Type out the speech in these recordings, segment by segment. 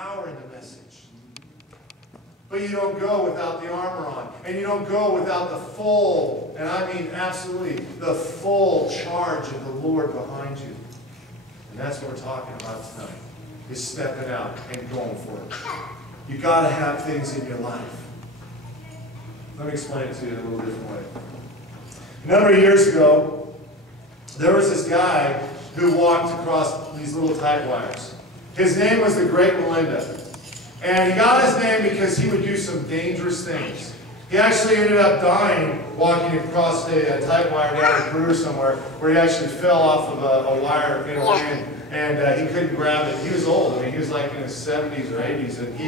power in the message. But you don't go without the armor on. And you don't go without the full, and I mean absolutely, the full charge of the Lord behind you. And that's what we're talking about tonight, is stepping out and going for it. You've got to have things in your life. Let me explain it to you in a little different way. A number of years ago, there was this guy who walked across these little tight wires. His name was the Great Melinda. And he got his name because he would do some dangerous things. He actually ended up dying walking across a tight wire down in Peru somewhere, where he actually fell off of a wire in a wind, and he couldn't grab it. He was old. I mean, he was like in his 70s or 80s, and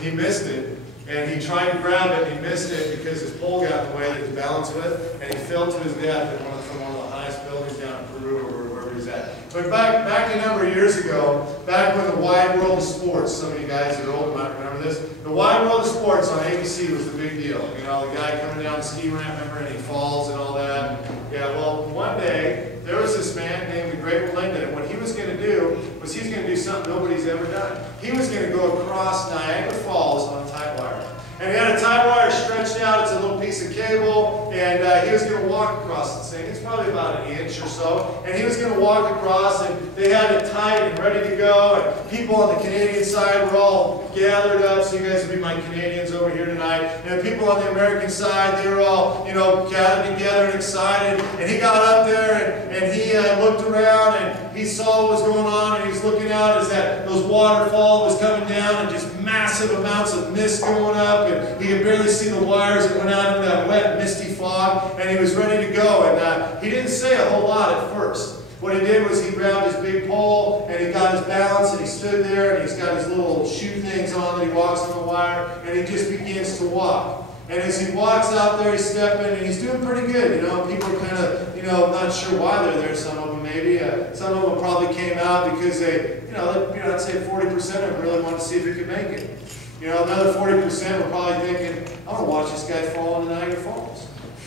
he missed it. And he tried to grab it, and he missed it because his pole got in the way that he was balanced with, and he fell to his death from one of the highest buildings down in Peru, or wherever he was at. But back a number of years ago, back when the Wide World of Sports, some of you guys that are old might remember this, the Wide World of Sports on ABC was the big deal. You know, the guy coming down the ski ramp, remember, and he falls and all that. Yeah, well, one day, there was this man named the Great Melinda, and what he was going to do was he was going to do something nobody's ever done. He was going to go across Niagara Falls on a tight wire. And he had a tight wire stretched out. It's a little piece of cable, and he was going to walk across this thing. It's probably about an inch or so, and he was going to walk across, and they had it tight and ready to go, and people on the Canadian side were all gathered up, so you guys will be my Canadians over here tonight, and people on the American side, they were all, you know, gathered together and excited, and he got up there, and he looked around, and he saw what was going on, and he was looking out as those waterfall was coming down, and just massive amounts of mist going up, and he could barely see the wires that went out in that wet, misty fog, and he was ready to go, and he didn't say a whole lot at first. What he did was he grabbed his big pole, and he got his balance, and he stood there, and he's got his little shoe things on that he walks on the wire, and he just begins to walk. And as he walks out there, he's stepping, and he's doing pretty good. You know, people are kind of, you know, not sure why they're there. Some of them maybe. Some of them probably came out because they, I'd say 40% of them really wanted to see if he could make it. You know, another 40% were probably thinking, I want to watch this guy fall into Niagara Falls.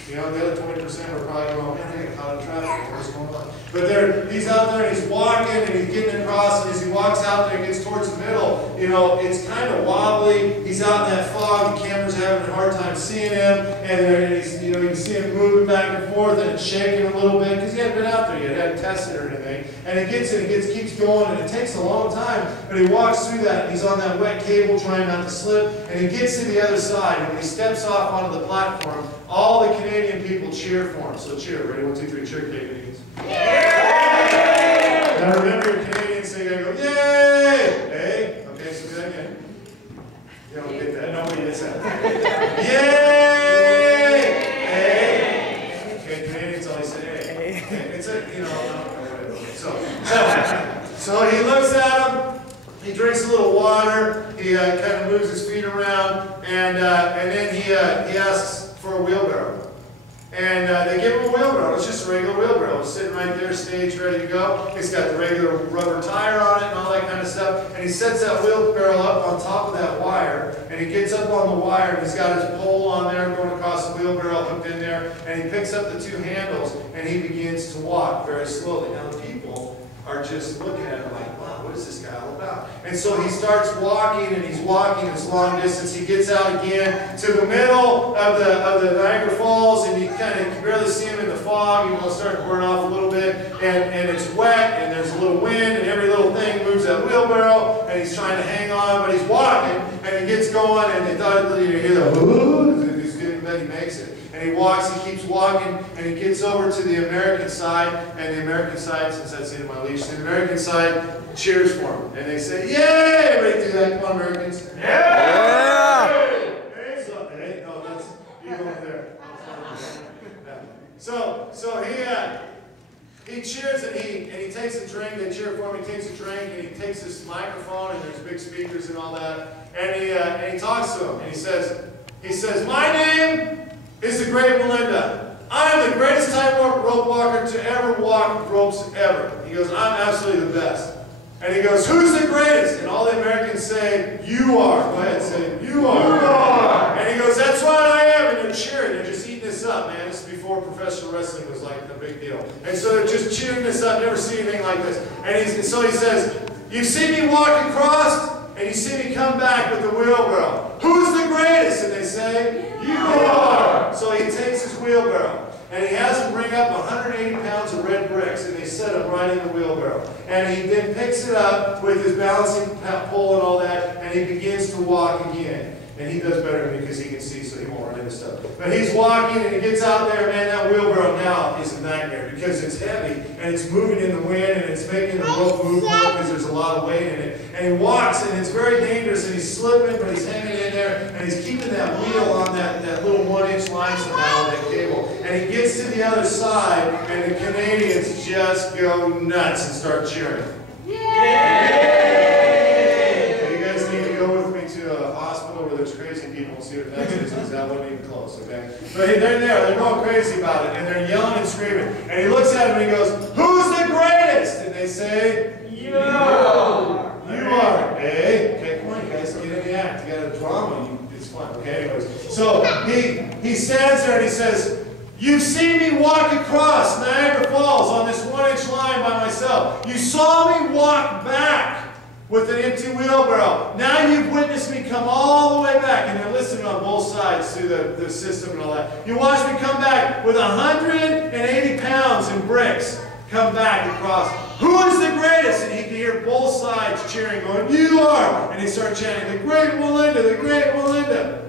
You know, the other 20% were probably going, man, I got caught in traffic. What's going on? But he's out there, and he's walking, and he's getting across, and as he walks out there and gets towards the middle, you know, it's kind of wobbly. He's out in that fog. The camera's having a hard time seeing him, and he's, you know, you can see him moving back and forth, and it's shaking a little bit because he hadn't been out there yet, he hadn't tested or anything. And he gets it, keeps going, and it takes a long time. But he walks through that, and he's on that wet cable trying not to slip, and he gets to the other side, and when he steps off onto the platform, all the Canadian people cheer for him. So cheer. Ready? 1, 2, 3. Cheer, Canadians. Yeah! Now remember, Canadians say, go, yay! Hey? Okay, so do that again. You don't get that. Nobody gets that. Yay! Hey? Okay, Canadians always say, hey. Okay, it's a, you know, whatever. So he looks at him. He drinks a little water. He kind of moves his feet around, and then he asks for a wheelbarrow. And they give him a wheelbarrow. It's just a regular wheelbarrow. It's sitting right there, staged, ready to go. It's got the regular rubber tire on it and all that kind of stuff. And he sets that wheelbarrow up on top of that wire. And he gets up on the wire, and he's got his pole on there going across the wheelbarrow hooked in there. And he picks up the 2 handles, and he begins to walk very slowly. Now the people are just looking at him like, wow, what is this guy all about? And so he starts walking, and he's walking this long distance. He gets out again to the middle of the Niagara Falls, and you kind of barely see him in the fog. You know, it's starting to burn off a little bit, and it's wet, and there's a little wind, and every little thing moves that wheelbarrow, and he's trying to hang on, but he's walking, and he gets going, and you hear the whoo, he's getting ready, he makes it. And he walks, he keeps walking, and he gets over to the American side, and the American side, since that's the end of my leash, the American side cheers for him. And they say, yay! Everybody do that. Come on, Americans. Yeah! Hey, so, hey, no, that's, you go over there. So he cheers, and he takes a drink. They cheer for him. He takes a drink, and he takes this microphone, and there's big speakers and all that. And he talks to him, and he says, my name is the Great Melinda. I am the greatest tightrope rope walker to ever walk ropes ever. He goes, I'm absolutely the best. And he goes, who's the greatest? And all the Americans say, you are. Go ahead and say, you are. You are. And he goes, that's right, I am. And they're cheering. They're just eating this up, man. This is before professional wrestling was like a big deal. And so they're just cheering this up. Never seen anything like this. And so he says, you've seen me walk across? and you see me come back with the wheelbarrow. Who's the greatest? And they say, you are. So he takes his wheelbarrow, and he has them bring up 180 pounds of red bricks, and they set them right in the wheelbarrow. And he then picks it up with his balancing pole and all that, and he begins to walk again. And he does better than me because he can see, so he won't run into stuff. But he's walking, and he gets out there, man, that wheelbarrow now is a nightmare because it's heavy, and it's moving in the wind, and it's making the rope move more because there's a lot of weight in it. And he walks, and it's very dangerous, and he's slipping, but he's hanging in there, and he's keeping that wheel on that little 1-inch line somehow on that cable. And he gets to the other side, and the Canadians just go nuts and start cheering. You guys need to go with me to a hospital where there's crazy people and see what next is, because that wasn't even close, okay? But they're there, they're going crazy about it, and they're yelling and screaming. And he looks at him and he goes, who's the greatest? And they say, you are. You are. Hey, okay, come on, you guys, get in the act. You got a drama, it's fun, okay? Anyways, so he stands there and he says, you've seen me walk across Niagara Falls on this 1-inch line by myself. You saw me walk back with an empty wheelbarrow. Now you've witnessed me come all the way back. And they're listening on both sides to the system and all that. You watched me come back with 180 pounds in bricks. Come back across. Who is the greatest? And he can hear both sides cheering, going, you are. And they start chanting, the great Melinda, the great Melinda.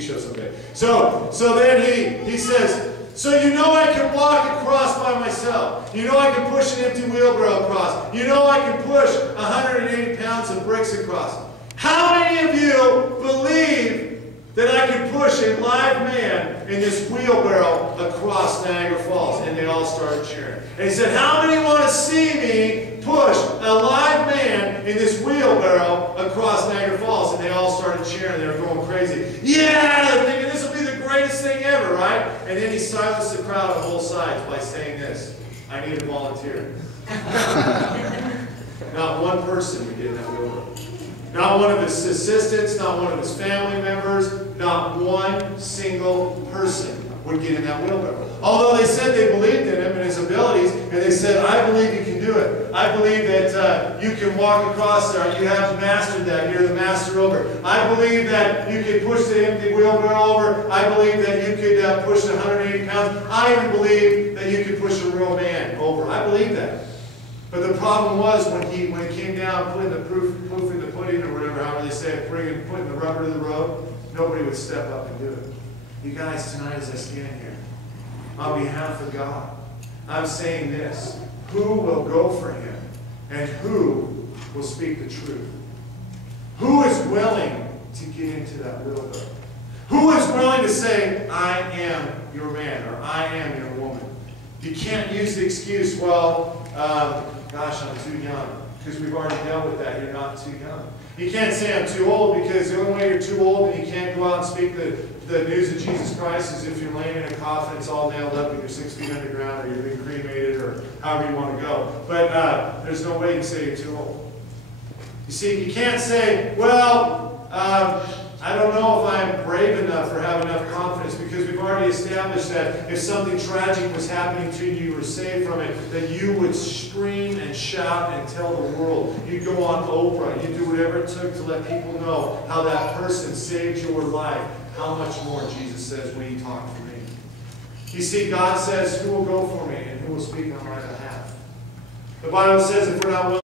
Show someday. So then he says, so you know I can walk across by myself. You know I can push an empty wheelbarrow across. You know I can push 180 pounds of bricks across. How many of you believe that I can push a live man in this wheelbarrow across Niagara Falls? And they all started cheering. And he said, how many want to see me push a live man in this wheelbarrow across Niagara Falls? And they all started cheering. They were going crazy. Yeah! They're thinking this will be the greatest thing ever, right? And then he silenced the crowd on both sides by saying this, I need a volunteer. Not one person would get in that wheelbarrow. Not one of his assistants, not one of his family members, not one single person would get in that wheelbarrow. Although they said they believed in him and his abilities, and they said, I believe you can do it. I believe that you can walk across there. You have mastered that. You're the master over. I believe that you could push the empty wheelbarrow over. I believe that you could push the 180 pounds. I even believe that you could push a real man over. I believe that. But the problem was when it came down, putting the proof in the pudding or whatever, however they say it, putting the rubber to the road, nobody would step up and do it. You guys, tonight as I stand here, on behalf of God, I'm saying this. Who will go for him? And who will speak the truth? Who is willing to get into that wheelbarrow? Who is willing to say, I am your man, or I am your woman? You can't use the excuse, well, gosh, I'm too young, because we've already dealt with that. You're not too young. You can't say I'm too old, because the only way you're too old and you can't go out and speak the news of Jesus Christ is if you're laying in a coffin, it's all nailed up and you're 6 feet underground, or you're being cremated, or however you want to go. But there's no way you can say you're too old. You see, you can't say, well, I don't know if I'm brave enough or have enough confidence, because we've already established that if something tragic was happening to you, you were saved from it, that you would scream and shout and tell the world. You'd go on Oprah. You'd do whatever it took to let people know how that person saved your life. How much more, Jesus says, will you talk for me? You see, God says, who will go for me and who will speak on my behalf? The Bible says if we're not willing